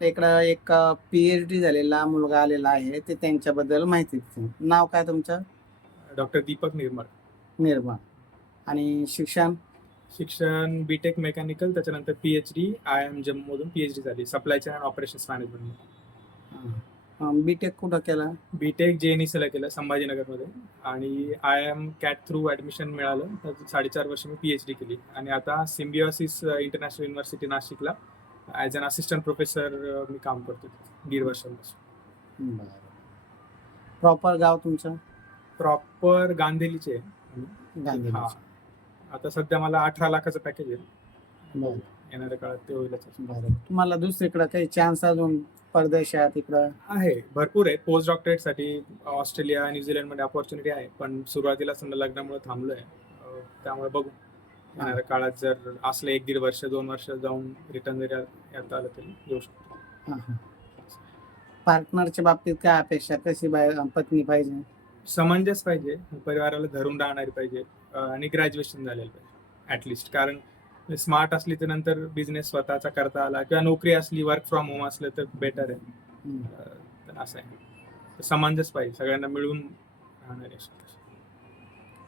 इकडं एक PhD झालेला मुलगा आलेला आहे, ते त्यांच्याबद्दल माहिती देतील. नाव काय तुमचं? डॉक्टर दीपक निर्मळ. निर्मळ. आणि शिक्षण? शिक्षण बीटेक मेकॅनिकल, त्याच्यानंतर PhD IIM जम्मूमधून PhD झाली supply chain and operations management. BTech कुठं केलं? बीटेक JNECला केलं संभाजीनगरमध्ये, आणि IIM कॅट थ्रू ऍडमिशन मिळालं तर 4.5 वर्ष मी PhD केली, आणि आता सिम्बिओसिस इंटरनॅशनल युनिव्हर्सिटी नाशिकला ॲज अन असिस्टंट प्रोफेसर मी काम करतो 1.5 वर्षांपासून. बरं. प्रॉपर गाव तुमचं? प्रॉपर गांधेलीचे आहे. गांधी. हा, आता सध्या मला 18 लाखाचं पॅकेज आहे. बरं येणाऱ्या काळात ते होईलच. बरं. तुम्हाला दुसरीकडं काही चान्स अजून परदेशात इकडं? आहे, भरपूर आहे. पोस्ट डॉक्टरेटसाठी ऑस्ट्रेलिया न्यूझीलंडमध्ये अपॉर्च्युनिटी आहे, पण सुरुवातीला समजा लग्नामुळे थांबलोय. त्यामुळे बघू येणाऱ्या काळात जर असले 1-1.5 वर्ष 2 वर्ष जाऊन रिटर्न जरी येता आलं तरी येऊ शकतो. पार्टनरच्या बाबतीत काय अपेक्षा, कशी पत्नी पाहिजे? समंजस पाहिजे, परिवाराला धरून राहणारी पाहिजे, आणि ग्रॅज्युएशन झालेलं पाहिजे ऍटलिस्ट. कारण स्मार्ट असली तर नंतर बिझनेस स्वतःचा करता आला, किंवा नोकरी असली, वर्क फ्रॉम होम असलं तर बेटर आहे. तर असं आहे, समंजस पाहिजे, सगळ्यांना मिळून राहणारे.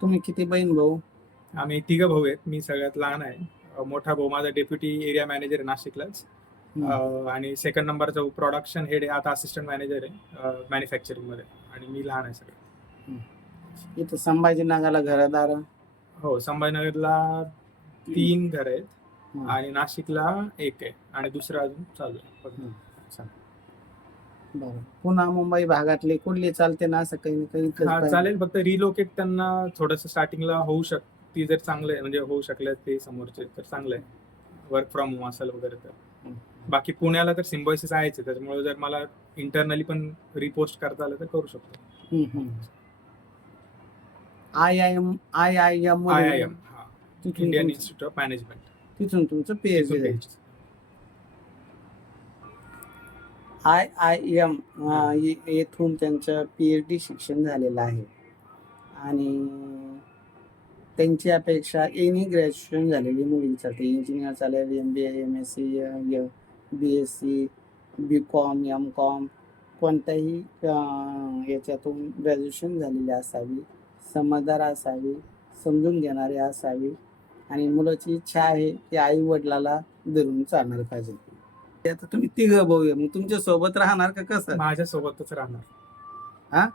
तुम्ही किती बहीण भाऊ? आम्ही 3 भाऊ आहेत, मी सगळ्यात लहान आहे. मोठा भाऊ माझा डेप्युटी एरिया मॅनेजर आहे नाशिकलाच, आणि सेकंड नंबरचा प्रोडक्शन हेड आहे, आता असिस्टंट मॅनेजर आहे मॅन्युफॅक्चरिंग मध्ये, आणि मी लहान आहे सगळं. इथं संभाजीनगरला घरदार? हो, संभाजीनगरला 3 घर आहेत, आणि नाशिकला 1 आहे, आणि दुसरं अजून चालू आहे. बरं. पुन्हा मुंबई भागातले कुठले चालते ना, असं काही? चालेल, फक्त रिलोकेट त्यांना थोडंसं स्टार्टिंगला होऊ शकते, जर चांगलं आहे म्हणजे होऊ शकले ते समोरचे तर चांगलं आहे, वर्क फ्रॉम होम असेल वगैरे तर. बाकी पुण्याला तर सिम्बॉयसिस आहेच, त्याच्यामुळे जर मला इंटरनली पण रिपोस्ट करता आलं तर करू शकतो. IIM Indian institute of management, तिथून तुमचं PhD? IIM येथून त्यांचं PhD शिक्षण झालेलं आहे, आणि त्यांची अपेक्षा एनी ग्रॅज्युएशन झालेली मुलींसाठी, इंजिनियर चालेल, MBA MSc BSc BCom MCom कोणत्याही याच्यातून ग्रॅज्युएशन झालेली असावी, समजदार असावी, समजून घेणारी असावी, आणि मुलाची इच्छा आहे की आई वडिलाला धरून चालणार पाहिजे. आता तुम्ही 3 भाऊ आहे, मग तुमच्या सोबत राहणार का कसं? माझ्या सोबतच राहणार. हा,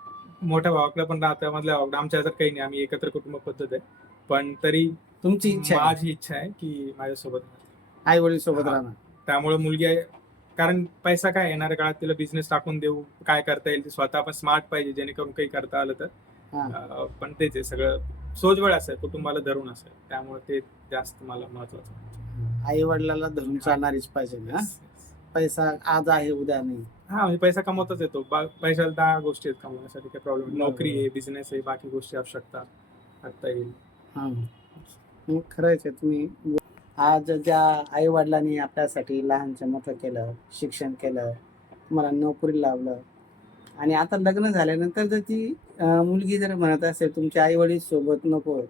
मोठ्या भावाकडे पण राहतं, मधल्या भावाकडे. आमच्या ह्याच्यात काही नाही, आम्ही एकत्र कुटुंब पद्धत आहे, पण तरी तुमची इच्छा? माझी इच्छा आहे की माझ्यासोबत आई वडील सोबत राहणार. त्यामुळे मुलगी आहे, कारण पैसा काय येणाऱ्या काळात तिला बिझनेस टाकून देऊ, काय करता येईल, स्वतः पण स्मार्ट पाहिजे जेणेकरून काही करता आलं तर. पण तेच आहे, सगळं सोजवळ असेल, कुटुंबाला धरून असेल, त्यामुळे ते जास्त मला महत्वाचं. आई वडिलाला धरून चालणारीच पाहिजे ना. पैसा आज आहे उद्या नाही. म्हणजे पैसा कमवताच येतो, पैशाला 10 गोष्टी आहेत कमवण्यासाठी, काही प्रॉब्लेम. नोकरी आहे, बिझनेस आहे, बाकी गोष्टी असू शकतात, करता येईल. खरंच आहे. तुम्ही आज ज्या आई वडिलांनी आपल्यासाठी लहानचं मोठं केलं, शिक्षण केलं, तुम्हाला नोकरी लावलं, आणि आता लग्न झाल्यानंतर जर ती मुलगी जर म्हणत असेल तुमचे आई वडील सोबत नको,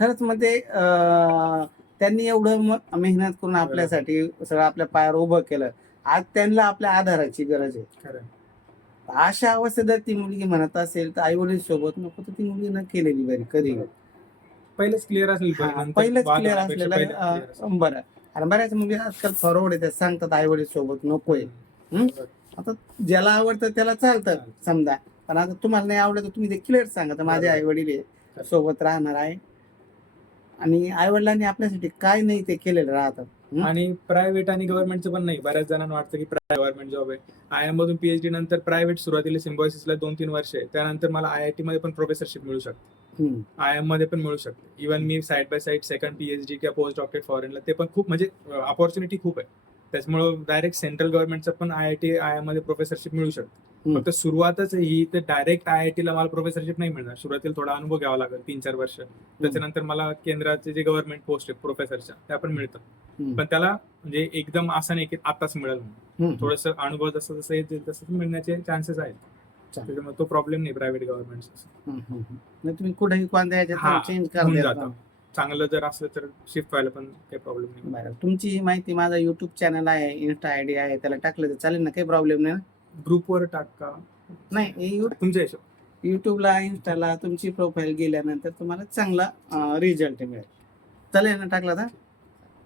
खरंच मग ते त्यांनी एवढं मेहनत करून आपल्यासाठी सगळं आपल्या पायावर उभं केलं, आज त्यांना आपल्या आधाराची गरज आहे. अशा अवस्थेत जर ती मुलगी म्हणत असेल तर आई वडील सोबत नको, तर ती मुलगी न केलेली बरी कधी. पहिलेच क्लिअर असेल, पहिलेच क्लिअर असलेलं बरं. आणि बऱ्याच मुली आजकाल फॉरवर्ड येतात, सांगतात आई वडील सोबत नकोय. आता ज्याला आवडतं त्याला चालतं समजा, पण आता तुम्हाला नाही आवडत, तुम्ही ते क्लिअर सांगा माझे आई वडील सोबत राहणार आहे, आणि आई वडिलांनी आपल्यासाठी काय नाही ते केलेलं राहतं. आणि प्रायव्हेट आणि गव्हर्नमेंटचं पण नाही. बऱ्याच जणांना वाटतं की गव्हर्नमेंट जॉब आहे. IIM मधून PhD नंतर प्रायव्हेट सुरुवातीला सिम्बॉयसिसला 2-3 वर्ष आहे, त्यानंतर मला IIT मध्ये पण प्रोफेसरशिप मिळू शकते, IIM मध्ये पण मिळू शकते. Even me side by side second PhD किंवा पोस्ट डॉक्टरेट फॉरेनला, ते पण खूप म्हणजे अपॉर्च्युनिटी खूप आहे. त्याच्यामुळे डायरेक्ट सेंट्रल गव्हर्नमेंटचं पण IIM मध्ये प्रोफेसरशिप मिळू शकते. फक्त सुरुवातच ही तर डायरेक्ट IIT ला मला प्रोफेसरशिप नाही मिळणार. सुरुवातीला थोडा अनुभव घ्यावा लागेल 3-4 वर्ष, त्याच्यानंतर मला केंद्राचे जे गव्हर्नमेंट पोस्ट आहेत प्रोफेसरच्या त्या पण मिळतात. पण त्याला म्हणजे एकदम असं नाही की आताच मिळेल, थोडस अनुभव जसं जसं येतील तसं मिळण्याचे चान्सेस आहेत. तो प्रॉब्लेम नाही प्रायव्हेट गव्हर्नमेंट. तुम्ही कुठेही चेंज करून जाता. चांगलं जर असलं तर शिफ्ट व्हायला पण काही प्रॉब्लेम नाही. बरं, तुमची ही माहिती माझा युट्यूब चॅनल आहे, इन्स्टा आयडी आहे, त्याला टाकलं तर चालेल ना? काही प्रॉब्लेम नाही ना? ग्रुपवर टाका. नाही, तुमच्या हिशोब. युट्यूबला, इन्स्टाला तुमची प्रोफाईल गेल्यानंतर तुम्हाला चांगला रिझल्ट मिळेल. चालेल ना टाकला तर?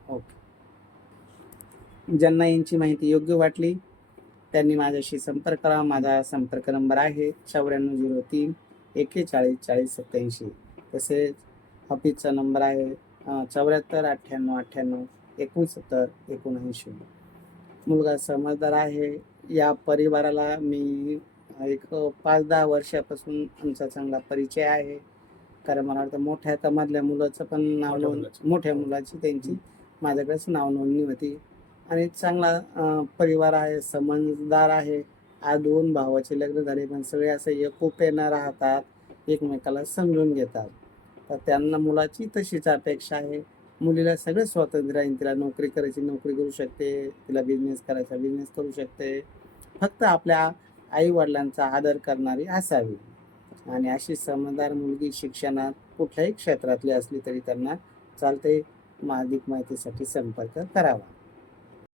ओके. ज्यांना यांची माहिती योग्य वाटली त्यांनी माझ्याशी संपर्क करा. माझा संपर्क नंबर आहे 9403 41 40 87. तसेच ऑफिसचा नंबर आहे 74 98 98 69 79. मुलगा समजदार आहे. या परिवाराला मी एक 5-10 वर्षापासून आमचा चांगला परिचय आहे. कारण मला वाटतं मोठ्या कमातल्या मुलाचं पण नाव मोठ्या मुलाची त्यांची माझ्याकडेच नाव नोंदणी होती. आणि चांगला परिवार आहे, समजदार आहे. आज 2 भावाचे लग्न झाले पण सगळे असं एकोप्यानं राहतात, एकमेकाला समजून घेतात. तर त्यांना मुलाची तशीच अपेक्षा आहे. मुलीला सगळं स्वातंत्र्य आहे. तिला नोकरी करायची नोकरी करू शकते, तिला बिझनेस करायचा बिझनेस करू शकते. फक्त आपल्या आई-वडिलांचा आदर करणारी असावी. आणि अशी समजदार मुलगी शिक्षणात कुठल्याही क्षेत्रातली असली तरी त्यांना चालते. अधिक माहितीसाठी संपर्क करावा.